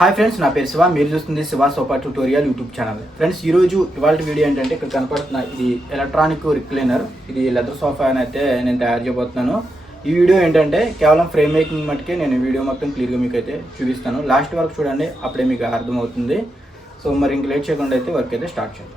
Hi friends, నా పేరు శివ. మీరు చూస్తుంది Shiva sofa tutorial YouTube channel. Friends, ఈరోజు ఇవాళ వీడియో ఏంటంటే ఇక్కడ కనపడుతున్న ఇది ఎలక్ట్రానిక్ రిక్లైనర్. ఇది లెదర్ సోఫా అని అయితే నేను తయారు చేయబోతున్నాను. ఈ వీడియో ఏంటంటే కేవలం ఫ్రేమ్ మేకింగ్ మట్టుకే నేను వీడియో మొత్తం క్లియర్గా మీకు అయితే చూపిస్తాను. లాస్ట్ వరకు చూడండి, అప్పుడే మీకు అర్థమవుతుంది. సో మరి ఇంక లేట్ చేయకుండా అయితే వర్క్ అయితే స్టార్ట్ చేద్దాం.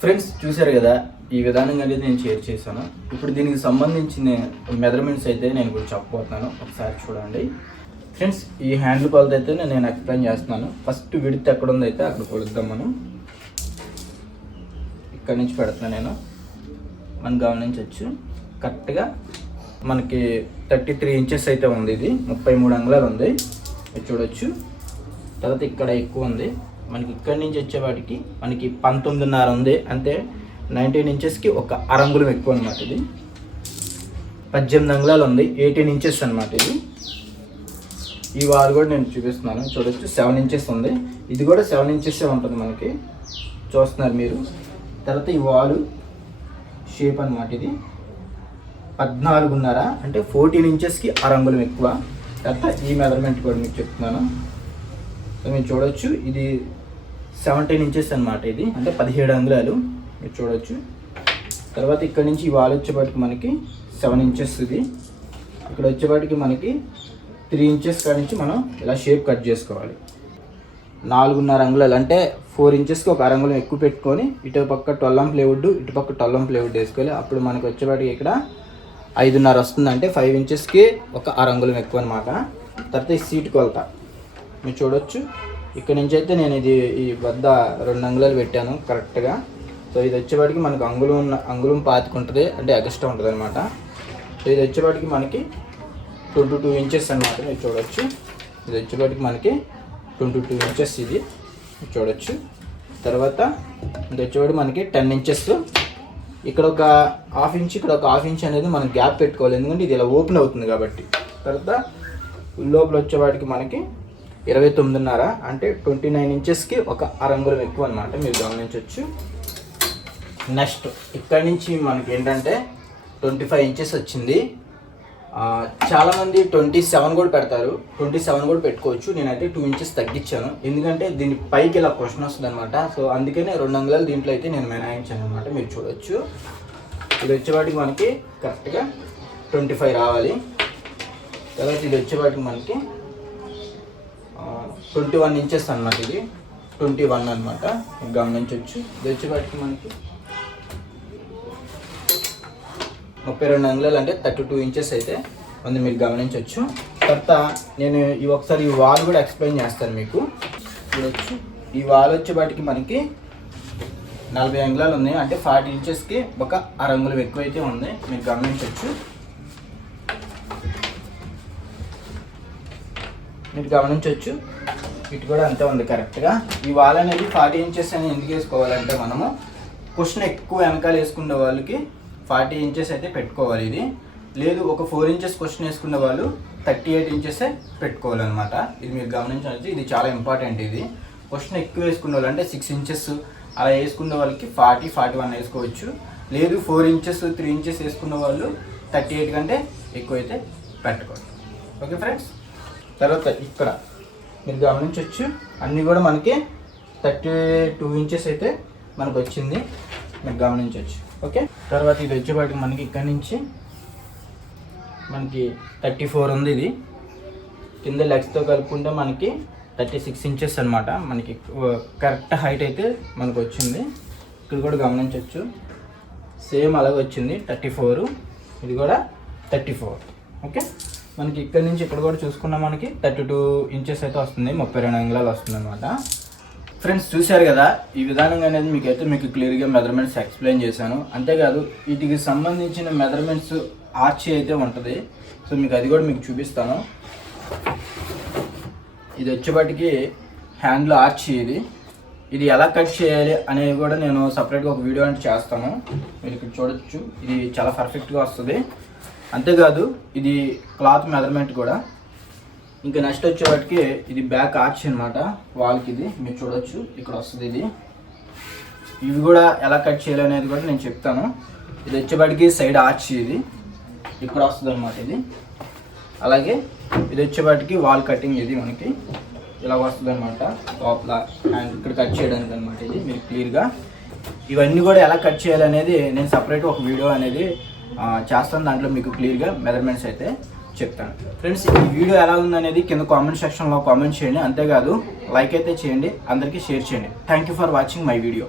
ఫ్రెండ్స్ చూసారు కదా, ఈ విధానంగా అనేది నేను షేర్ చేశాను. ఇప్పుడు దీనికి సంబంధించిన మెజర్మెంట్స్ అయితే నేను ఇప్పుడు చెప్పబోతున్నాను, ఒకసారి చూడండి. ఫ్రెండ్స్ ఈ హ్యాండిల్ కొలత అయితే నేను ఎక్స్ప్లెయిన్ చేస్తున్నాను. ఫస్ట్ విడ్త్ ఎక్కడ ఉందైతే అక్కడ కొలుద్దాం. మనం ఇక్కడి నుంచి పెడుతున్నాను నేను, మనం గమనించవచ్చు. కరెక్ట్గా మనకి 33 ఇంచెస్ అయితే ఉంది. ఇది 33 అంగుళాలు ఉంది, ఇది చూడొచ్చు. తర్వాత ఇక్కడ ఎక్కువ ఉంది మనకి, ఇక్కడి నుంచి వచ్చేవాటికి మనకి 19.5 ఉంది. అంటే 19 ఇంచెస్కి ఒక అరంగుళం ఎక్కువ అనమాట. ఇది 18 అంగుళాలు ఉంది, 18 ఇంచెస్ అనమాట. ఇది ఈ వాల్ కూడా నేను చూపిస్తున్నాను, చూడొచ్చు. 7 ఇంచెస్ ఉంది, ఇది కూడా 7 ఇంచెస్ ఉంటుంది మనకి, చూస్తున్నారు మీరు. తర్వాత ఈ వాలు షేప్ అనమాట. ఇది 14.5 అంటే 14 ఇంచెస్కి అరంగుళం ఎక్కువ. తర్వాత ఈ మెజర్మెంట్ కూడా మీకు చెప్తున్నాను, మీరు చూడొచ్చు. ఇది 17 ఇంచెస్ అనమాట. ఇది అంటే 17 అంగుళాలు మీరు చూడొచ్చు. తర్వాత ఇక్కడ నుంచి ఈ వాల్ వచ్చేపాటికి మనకి 7 ఇంచెస్. ఇది ఇక్కడ వచ్చేపాటికి మనకి 3 ఇంచెస్ కాడి నుంచి మనం ఇలా షేప్ కట్ చేసుకోవాలి. 4.5 అంగుళాలు అంటే 4 ఇంచెస్కి ఒక అరంగుళం ఎక్కువ పెట్టుకొని ఇటు పక్క 12 ప్లేవుడ్, ఇటు పక్క 12 ప్లేవుడ్ వేసుకోవాలి. అప్పుడు మనకి వచ్చేపాటికి ఇక్కడ 5.5 వస్తుంది. అంటే 5 ఇంచెస్కి ఒక అరంగుళం ఎక్కువ అనమాట. తర్వాత ఈ సీట్ కొలత మీరు చూడొచ్చు. ఇక్కడ నుంచి అయితే నేను ఇది ఈ వద్ద 2 అంగుళాలు పెట్టాను కరెక్ట్గా. సో ఇది వచ్చేవాడికి మనకు అంగుళం పాతికుంటుంది, అంటే ఎక్స్ట్రా ఉంటుంది అనమాట. సో ఇది వచ్చేవాడికి మనకి 22 ఇంచెస్ అనమాట. మీరు చూడొచ్చు. ఇది వచ్చేవాడికి మనకి 22 ఇంచెస్ ఇది చూడొచ్చు. తర్వాత ఇది వచ్చేవాడికి మనకి 10 ఇంచెస్. ఇక్కడ ఒక హాఫ్ ఇంచ్, ఇక్కడ ఒక హాఫ్ ఇంచ్ అనేది మనం గ్యాప్ పెట్టుకోవాలి, ఎందుకంటే ఇది ఇలా ఓపెన్ అవుతుంది కాబట్టి. తర్వాత లోపల వచ్చేవాడికి మనకి 29.5 అంటే 29 ఇంచెస్కి ఒక అరంగుళం ఎక్కువ అనమాట, మీరు గమనించవచ్చు. నెక్స్ట్ ఇక్కడ నుంచి మనకి ఏంటంటే 25 ఇంచెస్ వచ్చింది. చాలామంది 27 కూడా పెడతారు, 27 కూడా పెట్టుకోవచ్చు. నేనైతే 2 ఇంచెస్ తగ్గించాను, ఎందుకంటే దీని పైకి ఇలా క్వశ్చన్ వస్తుంది అనమాట. సో అందుకనే 2 అంగుళాలు దీంట్లో అయితే నేను మినహాయించాను అనమాట, మీరు చూడొచ్చు. ఇది వచ్చేవాటికి మనకి కరెక్ట్గా 25 రావాలి. తర్వాత ఇది వచ్చేవాటికి మనకి 21 ఇంచెస్ అనమాట. ఇది 21 అనమాట, మీరు గమనించవచ్చు. ఇది వచ్చేవాటికి మనకి 32 అంగుళాలు అంటే 32 ఇంచెస్ అయితే ఉంది, మీరు గమనించవచ్చు. తర్వాత నేను ఒకసారి ఈ వాల్ కూడా ఎక్స్ప్లెయిన్ చేస్తాను మీకు, చూడొచ్చు. ఈ వాల్ వచ్చేవాటికి మనకి 40 అంగుళాలు ఉంది, అంటే 40 ఇంచెస్కి ఒక అరంగుళం ఎక్కువైతే ఉంది, మీరు గమనించవచ్చు. మీరు గమనించవచ్చు, ఇటు కూడా అంతే ఉంది కరెక్ట్గా. ఈ వాల్ అనేది 40 ఇంచెస్ అని ఎందుకు వేసుకోవాలంటే, మనము క్వశ్చన్ ఎక్కువ వెనకాల వేసుకునే వాళ్ళకి 40 ఇంచెస్ అయితే పెట్టుకోవాలి. ఇది లేదు, ఒక 4 ఇంచెస్ క్వశ్చన్ వేసుకునే వాళ్ళు 38 ఇంచెసే పెట్టుకోవాలన్నమాట. ఇది మీరు గమనించవచ్చు, ఇది చాలా ఇంపార్టెంట్. ఇది క్వశ్చన్ ఎక్కువ వేసుకునే వాళ్ళు అంటే 6 ఇంచెస్ అలా వేసుకునే వాళ్ళకి 40, 41 వేసుకోవచ్చు. లేదు 4 ఇంచెస్ 3 ఇంచెస్ వేసుకున్న వాళ్ళు 38 కంటే ఎక్కువ అయితే పెట్టుకోవాలి. Okay friends. తర్వాత ఇక్కడ మీరు గమనించవచ్చు, అన్నీ కూడా మనకి 32 ఇంచెస్ అయితే మనకు వచ్చింది, మీరు గమనించవచ్చు. ఓకే. తర్వాత ఇది వచ్చేపాటికి మనకి ఇక్కడ నుంచి మనకి 34 ఉంది. ఇది కింద లెగ్స్తో కలుపుకుంటే మనకి 36 ఇంచెస్ అనమాట. మనకి కరెక్ట్ హైట్ అయితే మనకు వచ్చింది. ఇక్కడ కూడా గమనించవచ్చు, సేమ్ అలాగే వచ్చింది 34. ఇది కూడా 34. ఓకే. మనకి ఇక్కడ నుంచి ఇక్కడ కూడా చూసుకున్నా మనకి 32 ఇంచెస్ అయితే వస్తుంది, 32 అంగుళాలు వస్తుంది అనమాట. ఫ్రెండ్స్ చూశారు కదా, ఈ విధానంగా అనేది మీకు క్లియర్గా మెజర్మెంట్స్ ఎక్స్ప్లెయిన్ చేశాను. అంతేకాదు వీటికి సంబంధించిన మెజర్మెంట్స్ ఆర్చ్ అయితే ఉంటుంది. సో మీకు అది కూడా మీకు చూపిస్తాను. ఇది వచ్చేపాటికి హ్యాండ్లో ఆర్చ్. ఇది ఎలా కట్ చేయాలి అనేది కూడా నేను సపరేట్గా ఒక వీడియో అంటే చేస్తాను, మీరు ఇక్కడ చూడొచ్చు. ఇది చాలా పర్ఫెక్ట్గా వస్తుంది. అంతేకాదు ఇది క్లాత్ మెజర్మెంట్ కూడా. ఇంకా నెక్స్ట్ వచ్చేవాటికి ఇది బ్యాక్ ఆర్చ్ అనమాట వాల్కి. ఇది మీరు చూడొచ్చు, ఇక్కడ వస్తుంది. ఇవి కూడా ఎలా కట్ చేయాలి అనేది కూడా నేను చెప్తాను. ఇది వచ్చేవాటికి సైడ్ ఆర్చ్, ఇది ఇక్కడ వస్తుంది అనమాట. ఇది అలాగే ఇది వచ్చేవాటికి వాల్ కటింగ్. ఇది మనకి ఇలా వస్తుంది అనమాట లోపల, అండ్ ఇక్కడ కట్ చేయడానికి అనమాట. ఇది మీరు క్లియర్గా ఇవన్నీ కూడా ఎలా కట్ చేయాలి అనేది నేను సపరేట్గా ఒక వీడియో అనేది చేస్తాను. దాంట్లో మీకు క్లియర్గా మెజర్మెంట్స్ అయితే చెప్తాను. ఫ్రెండ్స్ ఈ వీడియో ఎలా ఉందనేది కింద కామెంట్ సెక్షన్లో కామెంట్ చేయండి. అంతేకాదు లైక్ అయితే చేయండి, అందరికీ షేర్ చేయండి. Thank you for watching my video.